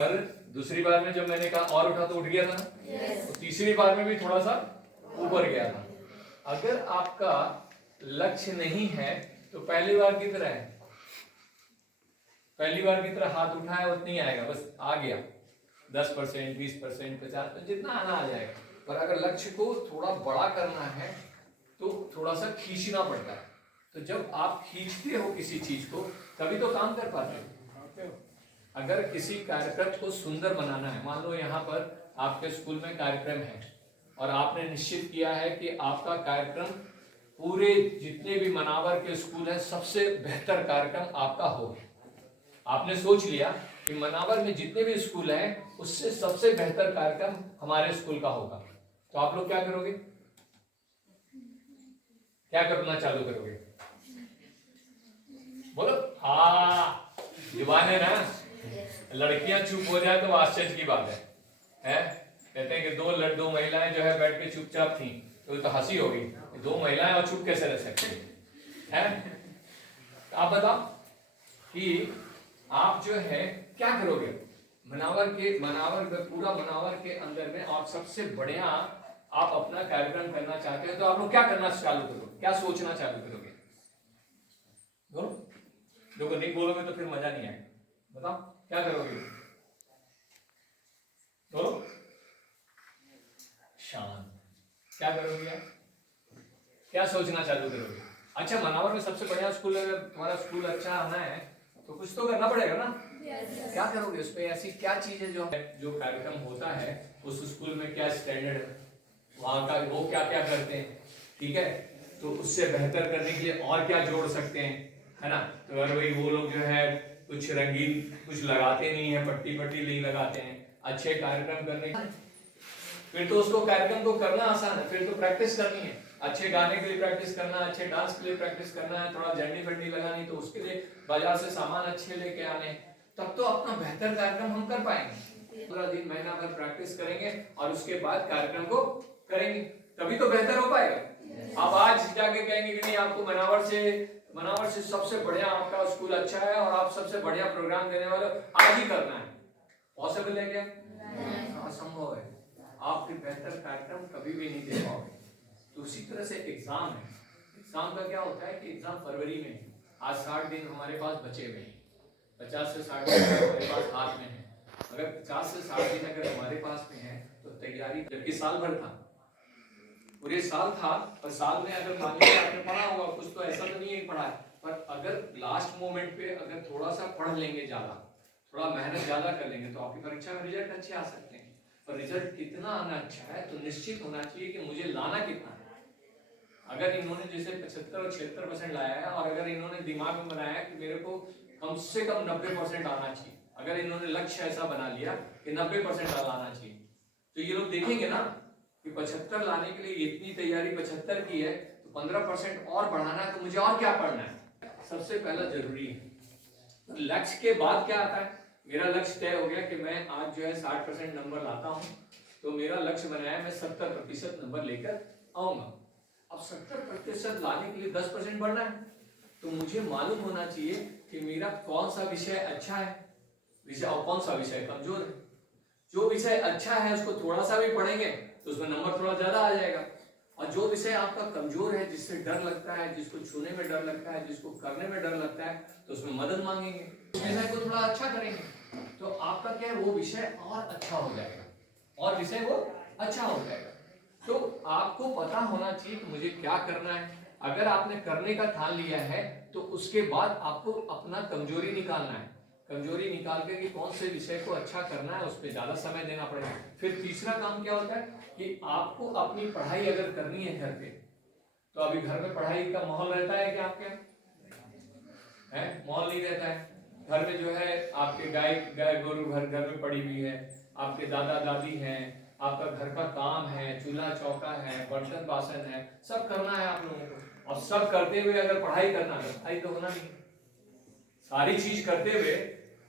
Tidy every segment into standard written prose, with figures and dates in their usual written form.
पर दूसरी बार में जब मैंने कहा और उठा तो उठ गया था ना। yes. तो तीसरी बार में भी थोड़ा सा ऊपर गया था। अगर आपका लक्ष्य नहीं है तो पहली बार की तरह है, पहली बार की तरह हाथ उठाया उतना आएगा, बस आ गया 10%, 20%, 50%, जितना आना आ जाएगा। पर अगर लक्ष्य को थोड़ा बड़ा करना है तो थोड़ा सा खींचना पड़ता है। तो जब आप खींचते हो किसी चीज को तभी तो काम कर पाते हो। अगर किसी कार्यक्रम को सुंदर बनाना है, मान लो यहाँ पर आपके स्कूल में कार्यक्रम है और आपने निश्चित किया है कि आपका कार्यक्रम पूरे जितने भी मनावर के स्कूल हैं सबसे बेहतर कार्यक्रम आपका हो। आपने सोच लिया कि मनावर में जितने भी स्कूल हैं उससे सबसे बेहतर कार्यक्रम हमारे स्कूल का होगा, तो आप लोग क्या करोगे? क्या करना चालू करोगे? बोलो। हाँ, जुबान है ना। लड़कियां चुप हो जाए तो आश्चर्य की बात है? कहते हैं कि दो महिलाएं जो है बैठ के चुपचाप थी तो हंसी होगी, दो महिलाएं और चुप कैसे रह सकती है? आप बताओ कि आप जो है क्या करोगे मनावर पूरा मनावर के अंदर में, और सबसे बढ़िया आप अपना कार्यक्रम करना चाहते हो तो आप लोग क्या करना चालू करोगे? क्या सोचना चालू करोगे? बोलो। देखो नहीं बोलोगे तो फिर मजा नहीं आएगा। बताओ क्या करोगे? बोलो। शांत। क्या करोगे यार? क्या सोचना चालू करोगे? अच्छा, मनावर में सबसे बढ़िया स्कूल है, तुम्हारा स्कूल अच्छा आना है तो कुछ तो करना पड़ेगा ना। yes. क्या करोगे उस पे? ऐसी क्या चीज है जो कार्यक्रम होता है उस स्कूल में, क्या स्टैंडर्ड है वहां का, वो क्या क्या करते हैं, ठीक है, तो उससे बेहतर करने के लिए और क्या जोड़ सकते हैं, है ना। तो अगर वही वो लोग जो है कुछ रंगीन कुछ लगाते नहीं है, पट्टी नहीं लगाते हैं, अच्छे कार्यक्रम करने फिर तो उसको कार्यक्रम को करना आसान है। फिर तो प्रैक्टिस करनी है, अच्छे गाने के लिए प्रैक्टिस करना है, अच्छे डांस के लिए प्रैक्टिस करना है, थोड़ा झंडी फंडी लगानी तो उसके लिए बाजार से सामान अच्छे लेके आने, तब तो अपना बेहतर कार्यक्रम हम कर पाएंगे। 15 दिन महीना भर प्रैक्टिस करेंगे और उसके बाद कार्यक्रम को करेंगे, तभी तो बेहतर हो पाएगा। आप आज जाके कहेंगे कि नहीं आपको मनावर से सबसे बढ़िया आपका स्कूल अच्छा है और आप सबसे बढ़िया प्रोग्राम देने वाले, आज ही करना है, पॉसिबल है क्या? असंभव है। आप फिर बेहतर कार्यक्रम कभी भी नहीं दे पाओगे। तो उसी तरह से एग्जाम है। एग्जाम का क्या होता है कि एग्जाम फरवरी में, आज 60 दिन हमारे पास बचे हुए हैं, 50 से 60 दिन हमारे पास हाथ में है। अगर 50 से 60 दिन अगर हमारे पास में है तो तैयारी, जबकि साल भर था, पूरे साल था, पर साल में अगर मान लीजिए आपने पढ़ा होगा कुछ, तो ऐसा तो नहीं है पढ़ा है, पर अगर लास्ट मोमेंट पे अगर थोड़ा सा पढ़ लेंगे, ज्यादा थोड़ा मेहनत ज्यादा कर लेंगे तो आपकी परीक्षा में रिजल्ट अच्छे आ सकते हैं। पर रिजल्ट कितना आना अच्छा है तो निश्चित होना चाहिए कि मुझे लाना कितना है। अगर इन्होंने जैसे 75 और 76% लाया है और अगर इन्होंने दिमाग में बनाया कि मेरे को कम से कम 90% आना चाहिए, अगर इन्होंने लक्ष्य ऐसा बना लिया कि 90% लाना चाहिए, तो ये लोग देखेंगे ना कि 75 लाने के लिए इतनी तैयारी 75 की है तो 15% और बढ़ाना है, तो मुझे और क्या पढ़ना है, सबसे पहला जरूरी है। लक्ष्य के बाद क्या आता है? मेरा लक्ष्य तय हो गया कि मैं आज जो है 60% नंबर लाता हूं, तो मेरा लक्ष्य बनाया मैं 70% नंबर लेकर आऊंगा। अब 70% लाने के लिए 10% बढ़ना है, तो मुझे मालूम होना चाहिए कि मेरा कौन सा विषय अच्छा है विषय और कौन सा विषय कमजोर है। जो विषय अच्छा है उसको थोड़ा सा भी पढ़ेंगे तो उसमें नंबर थोड़ा ज्यादा आ जाएगा, और जो विषय आपका कमजोर है, जिससे डर लगता है, जिसको छूने में डर लगता है, जिसको करने में डर लगता है, तो उसमें मदद मांगेंगे, उस विषय को थोड़ा अच्छा करेंगे, तो आपका क्या है वो विषय और अच्छा हो जाएगा, और विषय वो अच्छा हो जाएगा। तो आपको पता होना चाहिए कि मुझे क्या करना है। अगर आपने करने का ठान लिया है तो उसके बाद आपको अपना कमजोरी निकालना है, कमजोरी निकाल के कि कौन से विषय को अच्छा करना है, उस पर ज्यादा समय देना पड़ेगा। फिर तीसरा काम क्या होता है कि आपको अपनी पढ़ाई अगर करनी है घर पे, तो अभी घर में पढ़ाई का माहौल रहता है कि आपके है? माहौल नहीं रहता है। घर में जो है आपके गाय गोरू घर में पड़ी हुई है, आपके दादा दादी हैं, आपका घर का काम है, चूल्हा चौका है, बर्तन बासन है, सब करना है आप लोगों को। और सब करते हुए अगर पढ़ाई करना है, पढ़ाई तो होना नहीं, सारी चीज करते हुए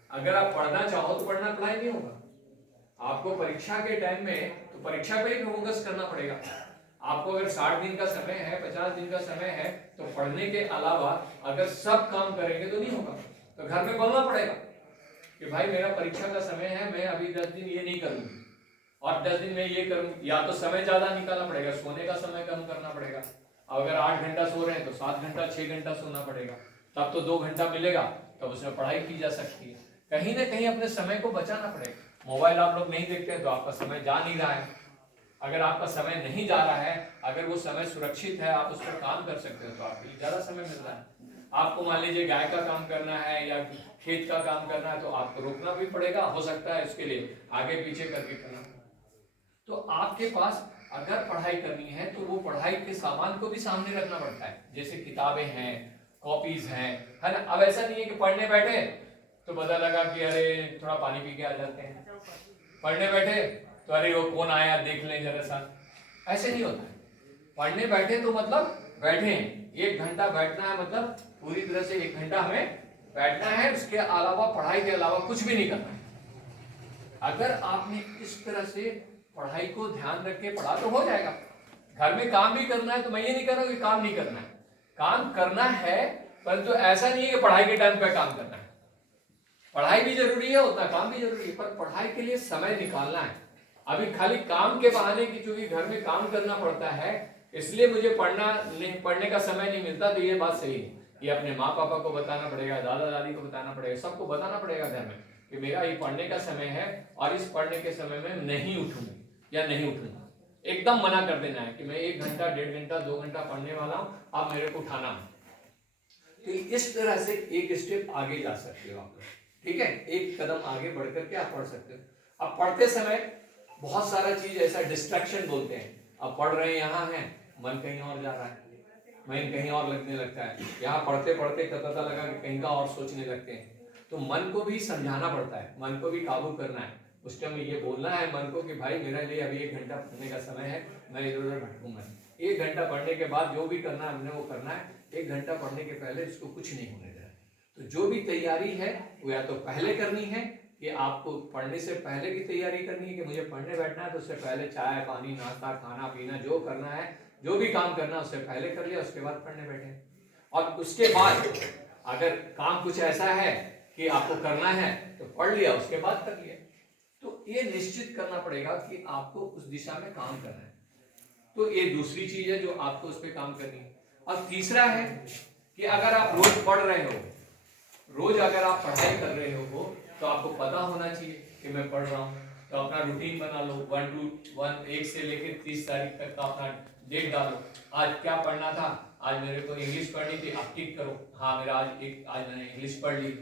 अगर आप पढ़ना चाहो तो पढ़ाई नहीं होगा। आपको परीक्षा के टाइम में तो परीक्षा पे ही फोकस करना पड़ेगा। आपको अगर 60 दिन का समय है, 50 दिन का समय है, तो पढ़ने के अलावा अगर सब काम करेंगे तो नहीं होगा, तो घर में बोलना पड़ेगा। कि भाई मेरा परीक्षा का समय है, मैं अभी 10 दिन ये नहीं करूंगी और 10 दिन में ये करूँ, या तो समय ज्यादा निकालना पड़ेगा, सोने का समय कम करना पड़ेगा। अगर 8 घंटा सो रहे हैं तो 7 घंटा 6 घंटा सोना पड़ेगा, तब तो 2 घंटा मिलेगा, तब उसमें पढ़ाई की जा सकती है। कहीं ना कहीं अपने समय को बचाना पड़ेगा। मोबाइल आप लोग नहीं देखते हैं तो आपका समय जा नहीं रहा है। अगर आपका समय नहीं जा रहा है, अगर वो समय सुरक्षित है, आप उस पर काम कर सकते हो तो आपके लिए ज्यादा समय मिल रहा है। आपको मान लीजिए गाय का काम करना है या खेत का काम करना है तो आपको रोकना भी पड़ेगा, हो सकता है इसके लिए आगे पीछे करके करना। तो आपके पास अगर पढ़ाई करनी है तो वो पढ़ाई के सामान को भी सामने रखना पड़ता है, जैसे किताबें हैं, कॉपीज हैं, है ना। अब ऐसा नहीं है कि पढ़ने बैठे तो पता लगा कि अरे थोड़ा पानी पी के आ जाते हैं, पढ़ने बैठे तो अरे वो कौन आया देख लें जरा सा, ऐसे नहीं होता है। पढ़ने बैठे तो मतलब बैठे हैं, 1 घंटा बैठना है, मतलब पूरी तरह से 1 घंटा हमें बैठना है, उसके अलावा पढ़ाई के अलावा कुछ भी नहीं करना है। अगर आपने इस तरह से पढ़ाई को ध्यान रख के पढ़ा तो हो जाएगा। घर में काम भी करना है तो मैं ये नहीं कह रहा हूं कि काम नहीं करना है, काम करना है, परंतु ऐसा नहीं है कि पढ़ाई के टाइम पे काम करना है। पढ़ाई भी जरूरी है, उतना काम भी जरूरी है, पर पढ़ाई के लिए समय निकालना है। अभी खाली काम के बहाने की चूंकि घर में काम करना पड़ता है इसलिए मुझे पढ़ने का समय नहीं मिलता, तो ये बात सही है। ये अपने माँ पापा को बताना पड़ेगा, दादा दादी को बताना पड़ेगा, सबको बताना पड़ेगा घर में कि मेरा ये पढ़ने का समय है और इस पढ़ने के समय में नहीं उठूंगा या नहीं उठूंगा। एकदम मना कर देना है कि मैं 1 घंटा 1.5 घंटा 2 घंटा पढ़ने वाला हूं, आप मेरे को उठाना है। तो इस तरह से एक स्टेप आगे जा सकते हो आप, ठीक है, एक कदम आगे बढ़ करके आप पढ़ सकते हो। अब पढ़ते समय बहुत सारा चीज ऐसा डिस्ट्रैक्शन बोलते हैं, अब पढ़ रहे हैं, यहाँ है, मन कहीं और जा रहा है, मन कहीं और लगने लगता है, यहाँ पढ़ते पढ़ते पता लगा कि कहीं का और सोचने लगते हैं। तो मन को भी समझाना पड़ता है, मन को भी काबू करना है। उस टाइम ये बोलना है मन को कि भाई मेरे लिए अभी 1 घंटा पढ़ने का समय है, मैं इधर उधर भटकूंगा। 1 घंटा पढ़ने के बाद जो भी करना है हमने वो करना है, 1 घंटा पढ़ने के पहले इसको कुछ नहीं होने देना। तो जो भी तैयारी है वो या तो पहले करनी है कि आपको पढ़ने से पहले की तैयारी करनी है कि मुझे पढ़ने बैठना है, तो उससे पहले चाय पानी नाश्ता खाना पीना जो करना है, जो भी काम करना है उससे पहले कर लिया, उसके बाद पढ़ने बैठे। और उसके बाद अगर काम कुछ ऐसा है कि आपको करना है तो पढ़ लिया, उसके बाद कर लिया। तो ये निश्चित करना पड़ेगा कि आपको उस दिशा में काम करना है। तो ये दूसरी चीज है जो आपको उस पर काम करनी है। और तीसरा है कि अगर आप रोज पढ़ रहे हो, रोज अगर आप पढ़ाई कर रहे हो तो आपको पता होना चाहिए कि मैं पढ़ रहा हूँ। तो अपना रूटीन बना लो, 1 से लेकर 30 तारीख तक का अपना डेट डालो। आज क्या पढ़ना था, आज मेरे को इंग्लिश पढ़नी थी, आप टिक करो, हाँ मेरा आज मैंने इंग्लिश पढ़ ली।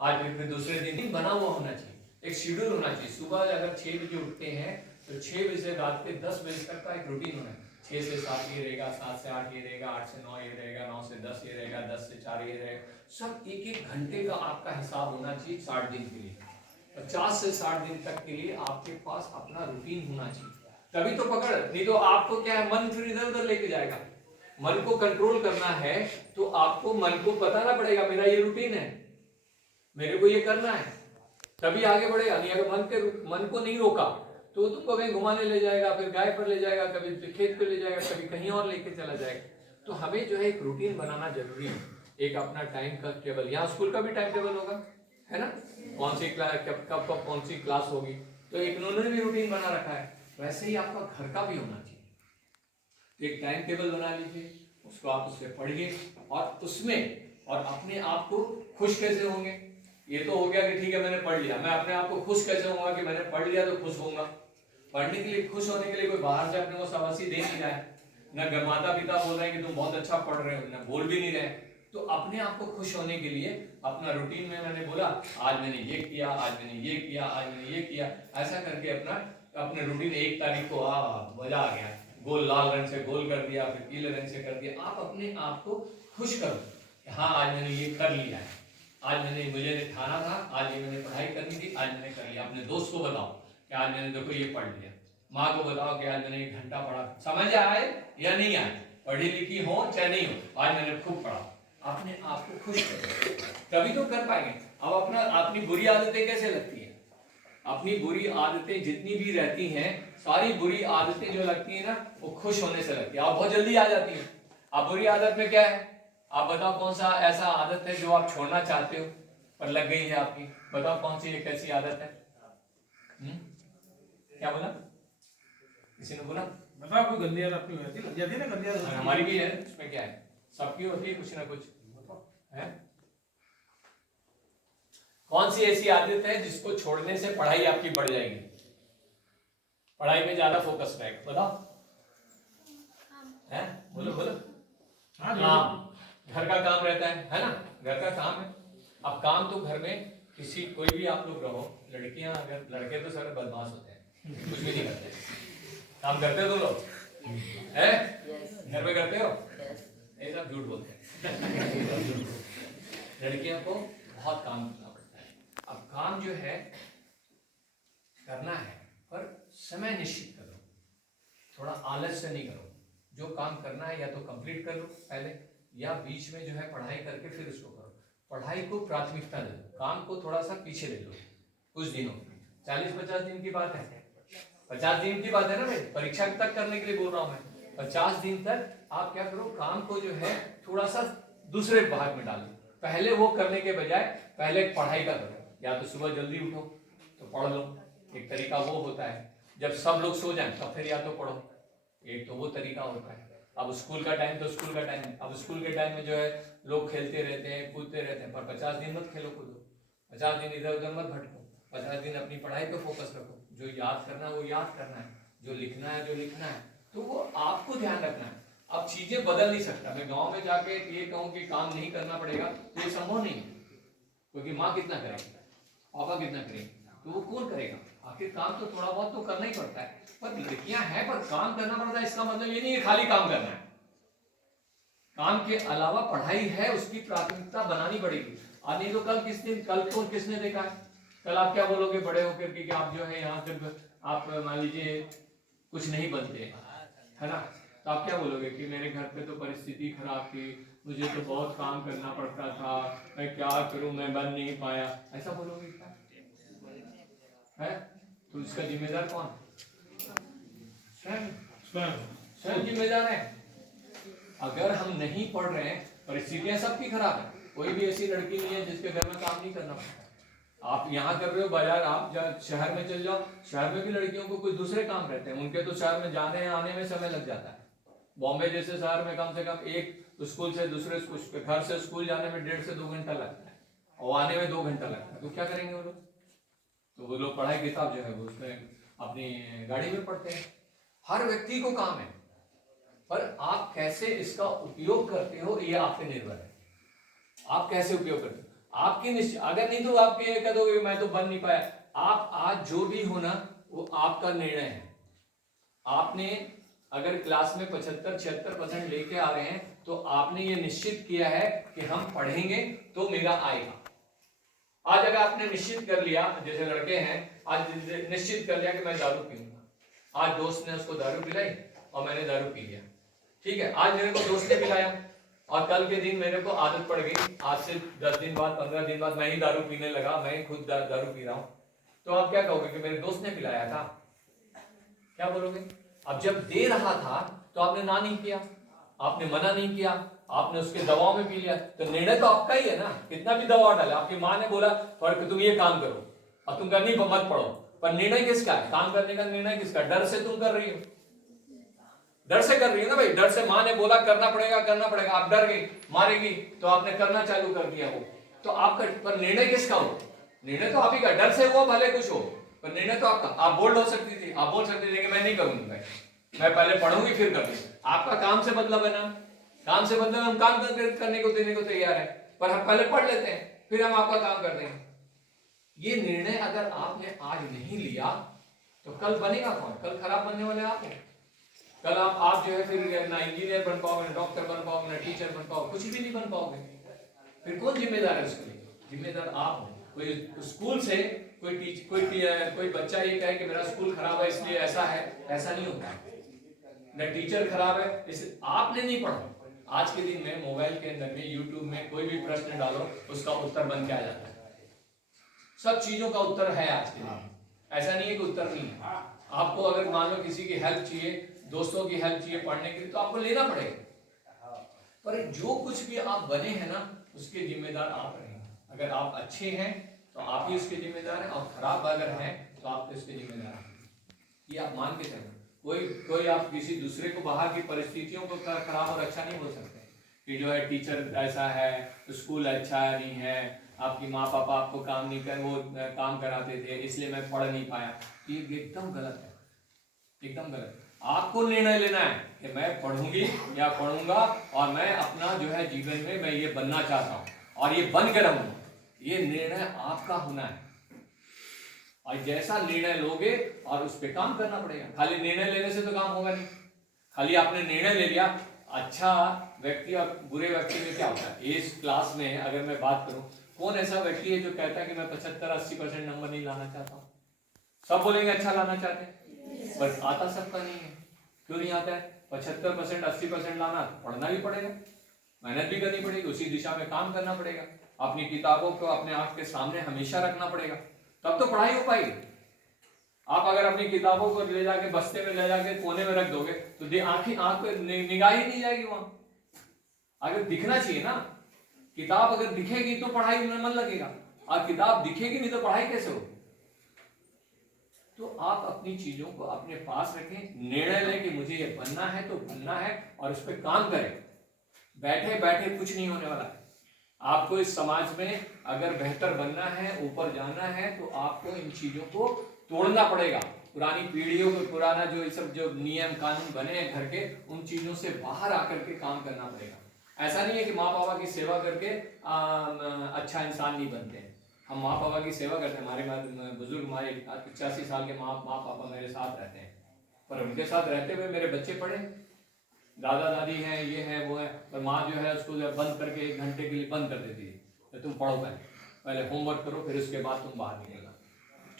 आज फिर दूसरे दिन बना हुआ होना चाहिए, एक शेड्यूल होना चाहिए। सुबह अगर 6 बजे उठते हैं तो 6 बजे से रात के 10 बजे तक का एक रूटीन होना है। 6 से 7 ये रहेगा, 7 से 8 ये रहेगा, 8 से 9 ये रहेगा, 9 से 10 ये रहेगा, 10 से 4 ये रहेगा। सब एक एक घंटे का आपका हिसाब होना चाहिए 60 दिन के लिए। 50 से 60 दिन तक के लिए आपके पास अपना रूटीन होना चाहिए, तभी तो पकड़। नहीं तो आपको क्या है, मन फिर इधर उधर लेके जाएगा। मन को कंट्रोल करना है तो आपको मन को बताना पड़ेगा मेरा ये रूटीन है, मेरे को ये करना है, तभी आगे बढ़ेगा। नहीं अगर मन को नहीं रोका तो तुमको कहीं घुमाने ले जाएगा, फिर गाय पर ले जाएगा, कभी खेत पे ले जाएगा, कभी कहीं और लेके चला जाएगा। तो हमें जो है एक रूटीन बनाना जरूरी है, एक अपना टाइम का टेबल। यहाँ स्कूल का भी टाइम टेबल होगा, है ना, कौन सी क्लास कब कौन सी क्लास होगी, तो एक उन्होंने भी रूटीन बना रखा है। वैसे ही आपका घर का भी होना चाहिए, एक टाइम टेबल बना लीजिए, उसको आप उससे पढ़िए और उसमें और अपने आप को खुश कैसे होंगे। ये तो हो गया कि ठीक है मैंने पढ़ लिया, मैं अपने आप को खुश कैसे होऊंगा कि मैंने पढ़ लिया तो खुश होऊंगा। पढ़ने के लिए खुश होने के लिए कोई बाहर से अपने को शाबाशी दे नहीं रहा है, न माता पिता बोल रहे हैं कि तुम बहुत अच्छा पढ़ रहे हो, न बोल भी नहीं रहे। तो अपने आप को खुश होने के लिए अपना रूटीन में मैंने बोला आज मैंने ये किया, आज मैंने ये किया, आज मैंने ये किया, ऐसा करके अपने रूटीन 1 तारीख को मजा आ गया, गोल लाल रंग से गोल कर दिया, फिर पीले रंग से कर दिया। आप अपने आप को खुश करो, हाँ आज मैंने ये कर लिया है, आज मुझे ठाना था, आज ये मैंने पढ़ाई करनी थी, आज मैंने कर लिया। अपने दोस्त को बताओ कि आज मैंने देखो ये पढ़ लिया। माँ को बताओ कि आज मैंने 1 घंटा पढ़ा, समझ आए या नहीं आए, पढ़ी लिखी हो चाहे नहीं हो, आज मैंने खूब पढ़ा। अपने आप को खुश करो, तभी तो कर पाएंगे। अब अपनी बुरी आदतें कैसे लगती है, अपनी बुरी आदतें जितनी भी रहती हैं, सारी बुरी आदतें जो लगती है ना वो खुश होने से लगती है और बहुत जल्दी आ जाती है। अब बुरी आदत में क्या है, आप बताओ कौन सा ऐसा आदत है जो आप छोड़ना चाहते हो पर लग गई है आपकी, बताओ कौन सी एक ऐसी आदत है? क्या बोला? किसी ने बोला? बताओ कोई गंदी आदत आपकी होती है, लग जाती है ना गंदी आदत? हमारी भी है, उसमें क्या है, सबकी होती है कुछ ना कुछ है। कौन सी ऐसी आदत है जिसको छोड़ने से पढ़ाई आपकी बढ़ जाएगी, पढ़ाई में ज्यादा फोकस रहेगा? बताओ है, बोलो बोलो। काम, घर का काम रहता है ना, घर का काम है। अब काम तो घर में किसी कोई भी आप लोग रहो, लड़कियां अगर, लड़के तो सारे बदमाश होते हैं, कुछ भी नहीं करते। काम करते हो तुम लोग है, घर में करते हो? ये सब झूठ बोलते हैं। लड़कियों को बहुत काम करना पड़ता है। अब काम जो है करना है, पर समय निश्चित करो, थोड़ा आलस से नहीं करो। जो काम करना है या तो कंप्लीट कर लो पहले, या बीच में जो है पढ़ाई करके फिर उसको करो। पढ़ाई को प्राथमिकता दे दो, काम को थोड़ा सा पीछे ले लो कुछ दिनों। 40-50 दिन की बात है, 50 दिन की बात है ना भाई, परीक्षा तक करने के लिए बोल रहा हूं मैं। 50 दिन तक आप क्या करो, काम को जो है थोड़ा सा दूसरे भाग में डालो। पहले वो करने के बजाय पहले पढ़ाई का करो। या तो सुबह जल्दी उठो तो पढ़ लो, एक तरीका वो होता है। जब सब लोग सो जाएं तब फिर या तो पढ़ो, एक तो वो तरीका होता है। अब स्कूल का टाइम तो स्कूल का टाइम, अब स्कूल के टाइम में जो है लोग खेलते रहते हैं, कूदते रहते हैं, पर 50 दिन मत खेलो कूदो, 50 दिन इधर उधर मत भटको, 50 दिन अपनी पढ़ाई पे फोकस रखो। जो याद करना है वो याद करना है, जो लिखना है जो लिखना है, तो वो आपको ध्यान रखना है। अब चीजें बदल नहीं सकता। मैं गाँव में जाके ये कहूँ कि काम नहीं करना पड़ेगा तो ये संभव नहीं है, क्योंकि माँ कितना करेगी, पापा कितना करेंगे, तो वो कौन करेगा? आखिर काम तो थोड़ा बहुत तो करना ही पड़ता है। पर लड़कियां हैं पर काम करना पड़ता है, इसका मतलब ये नहीं है खाली काम करना है। काम के अलावा पढ़ाई है, उसकी प्राथमिकता बनानी पड़ेगी। आज नहीं तो कल किस दिन, कल को किसने देखा है? कल आप क्या बोलोगे बड़े होकर कि आप जो है यहाँ सिर्फ आप मान लीजिए कुछ नहीं बनते है ना, तो आप क्या बोलोगे कि मेरे घर पे तो परिस्थिति खराब थी, मुझे तो बहुत काम करना पड़ता था, मैं क्या करूं, मैं बन नहीं पाया, ऐसा बोलोगे क्या है? तो इसका जिम्मेदार कौन? स्वयं जिम्मेदार है। अगर हम नहीं पढ़ रहे हैं, परिस्थितियां सबकी खराब है, कोई भी ऐसी लड़की नहीं है जिसके घर में काम नहीं करना पड़ता। आप यहाँ कर रहे हो, बाजार आप शहर में चल जाओ, शहर में भी लड़कियों को कुछ दूसरे काम रहते हैं, उनके तो शहर में जाने आने में समय लग जाता है। बॉम्बे जैसे शहर में कम से कम एक स्कूल से दूसरे घर से स्कूल जाने में 1.5 से 2 घंटा लगता है, और आने में 2 घंटा लगता है। तो क्या करेंगे वो लोग? तो वो लोग पढ़ाई किताब जो है वो उसमें अपनी गाड़ी में पढ़ते हैं। हर व्यक्ति को काम है, पर आप कैसे इसका उपयोग करते हो ये आप पे निर्भर है। आप कैसे उपयोग करते हो आपकी निश्चय, अगर नहीं तो आप ये कह दोगे मैं तो बन नहीं पाया। आप आज जो भी हो ना वो आपका निर्णय है। आपने अगर क्लास में 75-76% लेके आ रहे हैं तो आपने ये निश्चित किया है कि हम पढ़ेंगे तो मेरा आएगा। आज अगर आपने निश्चित कर लिया, जैसे लड़के हैं आज निश्चित कर लिया कि मैं दारू पीऊंगा, आज दोस्त ने उसको दारू पिलाई और मैंने दारू पी लिया, ठीक है, आज मेरे को दोस्त ने पिलाया और कल के दिन मेरे को आदत पड़ गई, आज से 10 दिन बाद 15 दिन बाद मैं ही दारू पीने लगा, मैं खुद दारू पी रहा हूं, तो आप क्या कहोगे कि मेरे दोस्त ने पिलाया था? क्या बोलोगे? अब जब दे रहा था तो आपने ना नहीं किया, आपने मना नहीं किया, आपने उसके दबाव में पी लिया, तो निर्णय तो आपका ही है ना। कितना भी दबाव डाले, आपकी माँ ने बोला पर तुम ये काम करो और तुम कहनी मत पढ़ो, पर निर्णय किसका है? काम करने का निर्णय किसका? डर से तुम कर रही हो, डर से कर रही हो ना भाई, डर से। माँ ने बोला करना पड़ेगा करना पड़ेगा, आप डर गई मारेगी तो आपने करना चालू कर दिया वो, तो आपका, पर निर्णय किसका हो? निर्णय तो आप ही का। डर से हुआ भले कुछ हो, पर निर्णय तो आपका। आप बोल्ड हो सकती थी, आप बोल सकती थी कि मैं नहीं करूंगी भाई, मैं पहले पढ़ूंगी फिर करूंगी। आपका काम से मतलब है ना, काम से मतलब हम काम करने को देने को तैयार है, पर हम पहले पढ़ लेते हैं फिर हम आपका काम कर देंगे। ये निर्णय अगर आपने आज नहीं लिया तो कल बनेगा कौन? कल खराब बनने वाले आप हो। कल आप जो है फिर ना इंजीनियर बन पाओगे, ना डॉक्टर बन पाओगे, ना टीचर बन पाओगे, कुछ भी नहीं बन पाओगे। फिर कौन जिम्मेदार है उसके लिए? जिम्मेदार आप हो। कोई स्कूल से कोई बच्चा ये कहे कि मेरा स्कूल खराब है इसलिए ऐसा है, ऐसा नहीं होता। न टीचर खराब है इसलिए आपने नहीं पढ़ा। आज के दिन में मोबाइल के अंदर में यूट्यूब में कोई भी प्रश्न डालो उसका उत्तर बन के आ जाता है। सब चीजों का उत्तर है आज के दिन, ऐसा नहीं है कि उत्तर नहीं है। आपको अगर मान लो किसी की हेल्प चाहिए, दोस्तों की हेल्प चाहिए पढ़ने के लिए, तो आपको लेना पड़ेगा। पर जो कुछ भी आप बने हैं ना उसके जिम्मेदार आप रहेंगे। अगर आप अच्छे हैं तो आप ही उसके जिम्मेदार हैं, और खराब अगर हैं तो आप तो इसके जिम्मेदार हैं। ये आप मान के चलना। कोई आप किसी दूसरे को बाहर की परिस्थितियों को खराब और अच्छा नहीं बोल सकते कि जो है टीचर ऐसा है, स्कूल अच्छा नहीं है, आपकी माँ पापा आपको काम नहीं कर वो काम कराते थे इसलिए मैं पढ़ नहीं पाया। ये एकदम गलत है, एकदम गलत। आपको निर्णय लेना है कि मैं पढ़ूंगी या पढ़ूंगा, और मैं अपना जो है जीवन में मैं ये बनना चाहता हूँ और ये बन कर रहूंगा। ये निर्णय आपका होना है, और जैसा निर्णय लोगे और उस पर काम करना पड़ेगा। खाली निर्णय लेने से तो काम होगा नहीं। खाली आपने निर्णय ले लिया, अच्छा व्यक्ति और बुरे व्यक्ति में क्या होता है? इस क्लास में अगर मैं बात करूं, कौन ऐसा व्यक्ति है जो कहता है कि मैं 75-80% नंबर नहीं लाना चाहता हूँ? सब बोलेंगे अच्छा लाना चाहते हैं, पर आता सबका नहीं है। क्यों नहीं आता है? 75% 80% लाना, पढ़ना भी पड़ेगा, मेहनत भी करनी पड़ेगी, उसी दिशा में काम करना पड़ेगा, अपनी किताबों को अपने आंख के सामने हमेशा रखना पड़ेगा, तब तो पढ़ाई हो पाएगी। आप अगर अपनी किताबों को ले जाके बस्ते में ले जाके कोने में रख दोगे तो आंख पे निगाह ही नहीं जाएगी वहां। अगर दिखना चाहिए ना, किताब अगर दिखेगी तो पढ़ाई में मन लगेगा, और किताब दिखेगी नहीं तो पढ़ाई कैसे होगी? तो आप अपनी चीजों को अपने पास रखें, निर्णय लें कि मुझे ये बनना है तो बनना है, और उस पर काम करें। बैठे बैठे कुछ नहीं होने वाला है। आपको इस समाज में अगर बेहतर बनना है, ऊपर जाना है, तो आपको इन चीजों को तोड़ना पड़ेगा। पुरानी पीढ़ियों को, पुराना जो सब जो नियम कानून बने हैं घर के, उन चीजों से बाहर आकर के काम करना पड़ेगा। ऐसा नहीं है कि माँ पापा की सेवा करके अच्छा इंसान नहीं बनते हैं। हम माँ पापा की सेवा करते हैं। हमारे बुजुर्ग, हमारे 85 साल के माँ पापा मेरे साथ रहते हैं, पर उनके साथ रहते हुए मेरे बच्चे पढ़े, दादा दादी हैं, ये है वो है, पर माँ जो है उसको बंद करके 1 घंटे के लिए बंद कर देती है, तो तुम पढ़ो पहले होमवर्क करो, फिर उसके बाद तुम बाहर निकलना।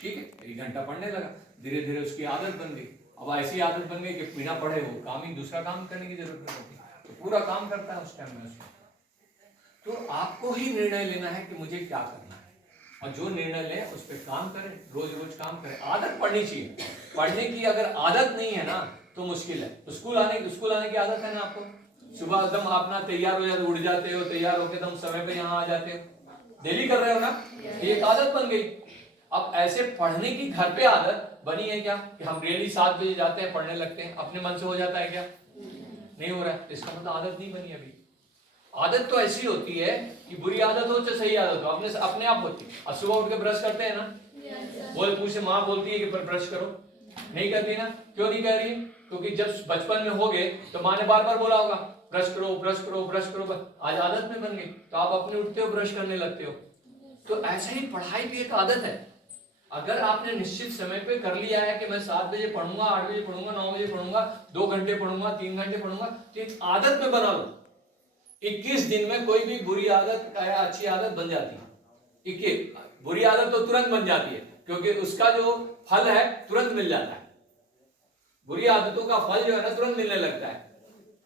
ठीक है, 1 घंटा पढ़ने लगा, धीरे धीरे उसकी आदत बन गई। अब ऐसी आदत बन गई कि बिना पढ़े वो काम ही दूसरा काम करने की जरूरत नहीं होती, तो पूरा काम करता है उस टाइम में उसको। तो आपको ही निर्णय लेना है कि मुझे क्या करना है, और जो निर्णय ले उस पर काम करें, रोज रोज काम करें। आदत पढ़नी चाहिए, पढ़ने की अगर आदत नहीं है ना तो मुश्किल है। तो स्कूल आने की आदत है ना आपको, सुबह एकदम अपना तैयार हो जाते, उड़ जाते हो, तैयार होकर एकदम समय पे यहाँ आ जाते हो, डेली कर रहे हो ना, ये एक आदत बन गई। अब ऐसे पढ़ने की घर पे आदत बनी है क्या कि हम डेली 7 बजे जाते हैं, पढ़ने लगते हैं, अपने मन से हो जाता है क्या? नहीं हो रहा है, इसका मतलब आदत नहीं बनी अभी। आदत तो ऐसी होती है कि बुरी आदत हो चाहे सही आदत हो, अपने आप होती है। और सुबह उठ के ब्रश करते हैं ना, बोल पूछे, माँ बोलती है कि ब्रश करो, नहीं करती ना? क्यों नहीं कर रही? क्योंकि जब बचपन में हो गए तो माँ ने बार बार बोला होगा ब्रश करो ब्रश करो ब्रश करो, आज आदत में बन गई, तो आप अपने उठते हो ब्रश करने लगते हो। तो ऐसा ही पढ़ाई भी एक आदत है। अगर आपने निश्चित समय पे कर लिया है कि मैं 7 बजे पढ़ूंगा, 8 बजे पढ़ूंगा, 9 बजे पढ़ूंगा, 2 घंटे पढ़ूंगा, 3 घंटे पढ़ूंगा, तो एक आदत में बना लो। 21 दिन में कोई भी बुरी आदत या अच्छी आदत बन जाती है। बुरी आदत तो तुरंत बन जाती है, क्योंकि उसका जो फल है तुरंत मिल जाता है। बुरी आदतों का फल जो है ना तुरंत मिलने लगता है।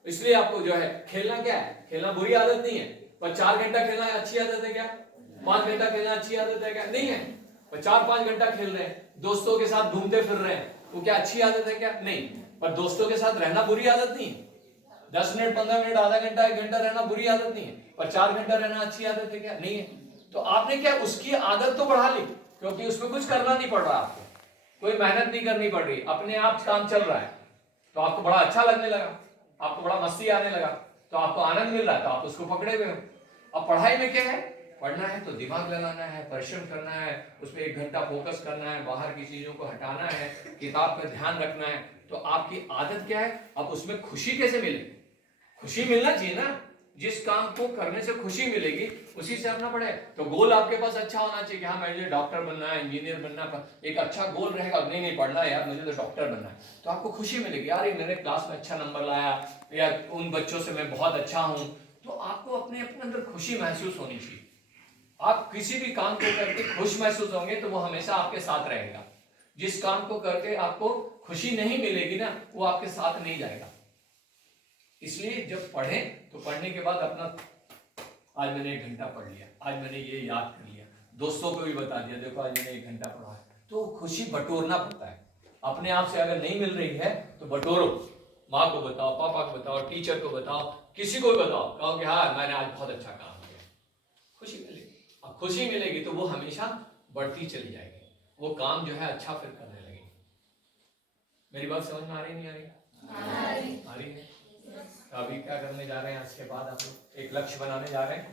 इसलिए आपको जो है खेलना, क्या है खेलना बुरी आदत नहीं है, पर 4 घंटा खेलना अच्छी आदत है क्या? 5 घंटा खेलना अच्छी आदत है क्या? नहीं है। पर 4-5 घंटा खेल रहे हैं, दोस्तों के साथ घूमते फिर रहे हैं, वो क्या अच्छी आदत है क्या? नहीं। पर दोस्तों के साथ रहना बुरी आदत नहीं है। 10 मिनट, 15 मिनट, आधा घंटा, 1 घंटा रहना बुरी आदत नहीं है, पर 4 घंटा रहना अच्छी आदत है क्या? नहीं है। तो आपने क्या उसकी आदत तो बढ़ा ली, क्योंकि उसमें कुछ करना नहीं पड़ रहा, आपको कोई मेहनत नहीं करनी पड़ रही, अपने आप काम चल रहा है, तो आपको बड़ा अच्छा लगने लगा, आपको बड़ा मस्ती आने लगा, तो आपको आनंद मिल रहा है, तो आप उसको पकड़े हुए हो। अब पढ़ाई में क्या है? पढ़ना है तो दिमाग लगाना है, परिश्रम करना है, उसमें 1 घंटा फोकस करना है, बाहर की चीजों को हटाना है, किताब पर ध्यान रखना है। तो आपकी आदत क्या है? अब उसमें खुशी कैसे मिले? खुशी मिलना चाहिए ना, जिस काम को करने से खुशी मिलेगी उसी से अपना पड़े। तो गोल आपके पास अच्छा होना चाहिए कि हाँ मुझे डॉक्टर बनना है, इंजीनियर बनना है, एक अच्छा गोल रहेगा। नहीं पढ़ना है यार, मुझे तो डॉक्टर बनना है, तो आपको खुशी मिलेगी, यार ये मेरे क्लास में अच्छा नंबर लाया, या उन बच्चों से मैं बहुत अच्छा हूं। तो आपको अपने अंदर खुशी महसूस होनी चाहिए। आप किसी भी काम को करके खुश महसूस होंगे तो वो हमेशा आपके साथ रहेगा। जिस काम को करके आपको खुशी नहीं मिलेगी ना, वो आपके साथ नहीं जाएगा। इसलिए जब पढ़ें तो पढ़ने के बाद अपना, आज मैंने 1 घंटा पढ़ लिया, आज मैंने ये याद कर लिया, दोस्तों को भी बता दिया, देखो आज मैंने 1 घंटा पढ़ा है, तो खुशी बटोरना पड़ता है। अपने आप से अगर नहीं मिल रही है तो बटोरो, माँ को बताओ, पापा को बताओ, टीचर को बताओ, किसी को भी बताओ, कहो कि हाँ मैंने आज बहुत अच्छा काम किया, खुशी मिलेगी। अब खुशी मिलेगी तो वो हमेशा बढ़ती चली जाएगी, वो काम जो है अच्छा फिर करने लगेगी। मेरी बात समझ में आ रही नहीं आ रही? आ रही है। तो अभी क्या करने जा रहे हैं? आज के बाद आप लोग एक लक्ष्य बनाने जा रहे हैं।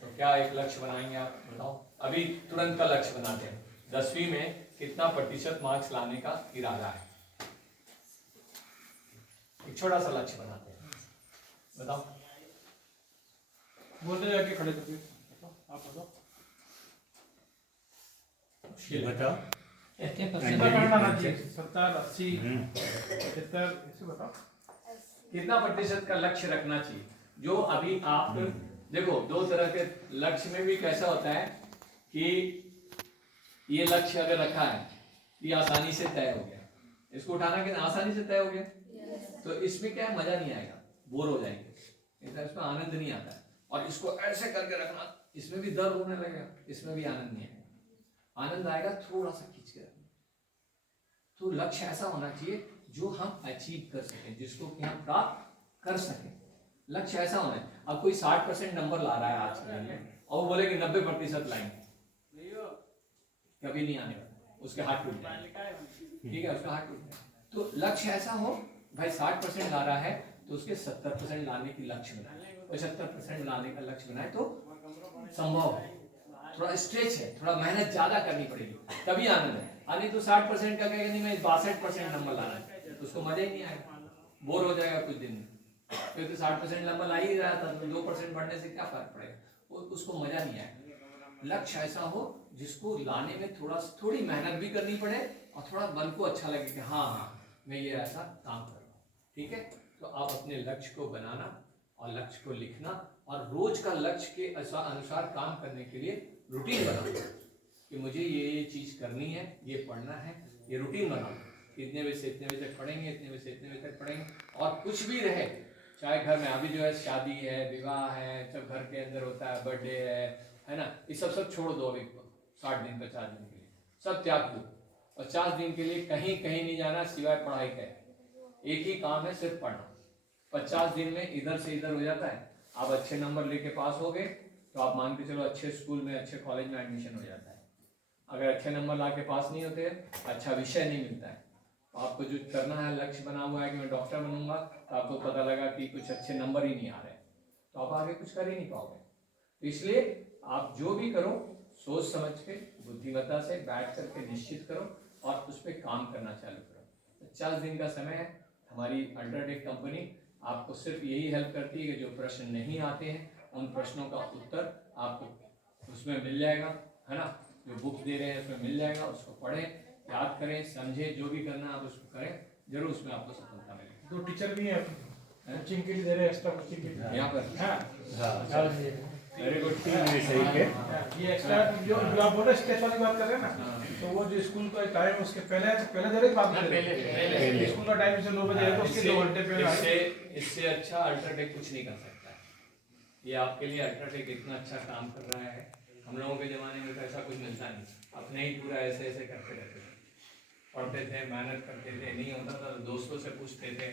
तो क्या एक लक्ष्य बनाएंगे आप बताओ? अभी तुरंत का लक्ष्य बनाते हैं। 10वीं में कितना प्रतिशत मार्क्स लाने का इरादा है? एक छोटा सा लक्ष्य बनाते हैं, बताओ। बोलते जाके खड़े करके आप बताओ। बताओ। कितना करना ना चाहिए? 70, 80, 75 ऐसे बताओ। कितना प्रतिशत का लक्ष्य रखना चाहिए? जो अभी आप देखो, दो तरह के लक्ष्य में भी कैसा होता है कि ये लक्ष्य अगर रखा है, ये आसानी से तय हो गया, इसको उठाना कितना आसानी से तय हो गया, तो इसमें क्या है, मजा नहीं आएगा, बोर हो जाएंगे, इसमें आनंद नहीं आता है। और इसको ऐसे करके रखना, इसमें भी दर्द होने लगेगा, इसमें भी आनंद नहीं आएगा। आनंद आएगा थोड़ा सा खींच के रखना। तो लक्ष्य ऐसा होना चाहिए जो हम अचीव कर सकें, जिसको कि हम प्राप्त कर सकें। लक्ष्य ऐसा होना है, अब कोई 60% नंबर ला रहा है आज के दिन में और वो बोले कि 90% लाएंगे, कभी नहीं आने वाला, उसके हाथ टूट जाएंगे। ठीक है, उसका हाथ टूट जाएगा। तो लक्ष्य ऐसा हो, भाई 60% ला रहा है तो उसके 70% लाने की लक्ष्य बनाए, 75% लाने का लक्ष्य बनाए तो संभव है। थोड़ा स्ट्रेच है, थोड़ा मेहनत ज्यादा करनी पड़ेगी, तभी आनंद है। अरे तो 60% का कहेगा नहीं मैं 62% नंबर लाना है, तो उसको मजा ही नहीं आएगा, बोर हो जाएगा कुछ दिन में। फिर तो 60% नंबर ला ही रहा था, तो 2% बढ़ने से क्या फर्क पड़ेगा, उसको मजा नहीं आएगा। लक्ष्य ऐसा हो जिसको लाने में थोड़ी मेहनत भी करनी पड़े और थोड़ा मन को अच्छा लगे कि हाँ मैं ये ऐसा काम कर रहा हूँ। ठीक है, तो आप अपने लक्ष्य को बनाना और लक्ष्य को लिखना और रोज का लक्ष्य के अनुसार काम करने के लिए रूटीन बनाना कि मुझे ये चीज करनी है, ये पढ़ना है, ये रूटीन बनाना। इतने बजे से इतने बजे तक पढ़ेंगे, इतने बजे से इतने बजे तक पढ़ेंगे। और कुछ भी रहे, चाहे घर में अभी जो है शादी है, विवाह है, सब घर के अंदर होता है, बर्थडे है ना, ये सब छोड़ दो अभी 60 दिन 50 दिन के लिए, सब त्याग दो। 50 दिन के लिए कहीं नहीं जाना सिवाय पढ़ाई का। एक ही काम है, सिर्फ पढ़ना। 50 दिन में इधर से इधर हो जाता है। आप अच्छे नंबर लेके पास हो गए तो आप मान के चलो अच्छे स्कूल में, अच्छे कॉलेज में एडमिशन हो जाता है। अगर अच्छे नंबर ला के पास नहीं होते, अच्छा विषय नहीं मिलता है, तो आपको जो करना है, लक्ष्य बना हुआ है कि मैं डॉक्टर बनूंगा, तो आपको पता लगा कि कुछ अच्छे नंबर ही नहीं आ रहे, तो आप आगे कुछ कर ही नहीं पाओगे। तो इसलिए आप जो भी करो सोच समझ के, बुद्धिमत्ता से बैठ करके निश्चित करो और उस पर काम करना चालू करो। 50 दिन का समय है। हमारी अल्ट्राटेक कंपनी आपको सिर्फ यही हेल्प करती है कि जो प्रश्न नहीं आते हैं उन प्रश्नों का उत्तर आपको उसमें मिल जाएगा, है ना। जो बुक दे रहे हैं उसमें मिल जाएगा, उसको पढ़ें, याद करें, समझें, जो भी करना है आप उसको करें, जरूर उसमें आपको सफलता मिलेगी। 2 टीचर भी हैं कोचिंग के लिए दे रहे हैं, एक्स्ट्रा कोचिंग के लिए यहाँ पर हाँ वेरी गुड। सही है। ये एक्स्ट्रा जो आप बोल रहे स्टेज वाली बात कर रहे हैं ना, तो वो जो स्कूल का टाइम उसके पहले दे रहे बात कर रहे हैं। स्कूल का टाइम से 9 बजे है तो उसके 2 घंटे पहले। इससे अच्छा अल्ट्राटेक कुछ नहीं कर सकता है। ये आपके लिए अल्ट्राटेक इतना अच्छा काम कर रहा है। हम लोगों के ज़माने में तो ऐसा कुछ मिलता नहीं, अपने ही पूरा ऐसे करते रहते थे, पढ़ते थे, मेहनत करते थे, नहीं होता था दोस्तों से पूछते थे,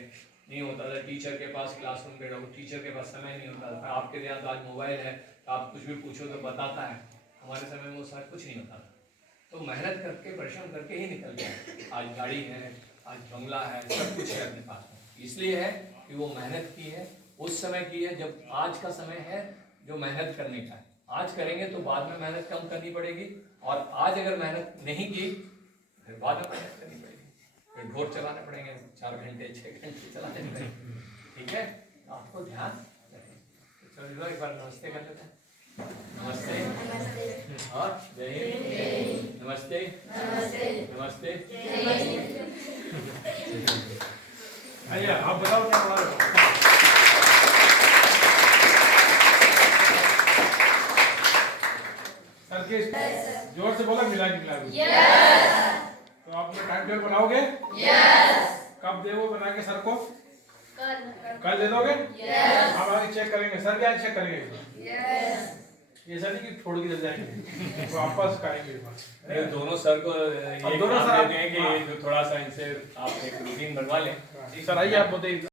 नहीं होता था टीचर के पास क्लासरूम पे रहो, टीचर के पास समय नहीं होता था। आपके यहाँ तो आज मोबाइल है, तो आप कुछ भी पूछो तो बताता है, हमारे समय में वो सारा कुछ नहीं होता था। तो मेहनत करके, परिश्रम करके ही निकल गया। आज गाड़ी है, आज बंगला है, सब कुछ है अपने पास में। इसलिए है कि वो मेहनत की है, उस समय की है जब आज का समय है जो मेहनत करने का है। आज करेंगे तो बाद में मेहनत कम करनी पड़ेगी, और आज अगर मेहनत नहीं की फिर बाद में मेहनत करनी पड़ेगी, फिर ढोर चलाने पड़ेंगे, 4 घंटे 6 घंटे चलाने पड़ेंगे। ठीक है, तो आपको ध्यान रखें। तो चलो एक बार नमस्ते कर लेते हैं। नमस्ते और जय हिंद। नमस्ते नमस्ते। आइए आप बताओ क्या बता रहे हो। सर के जोर से बोला, मिला तो आप लोग टाइम टेबल बनाओगे? कब देवो बना के सर को? कल दे दोगे? हम आगे चेक करेंगे, सर क्या चेक करेंगे? ऐसा नहीं कि छोड़ के चल जाएंगे, वापस करेंगे। ये दोनों सर को ये दोनों काम सर देते हैं कि थोड़ा सा इनसे आप एक रूटीन बनवा लें। सर आइए आप बताइए।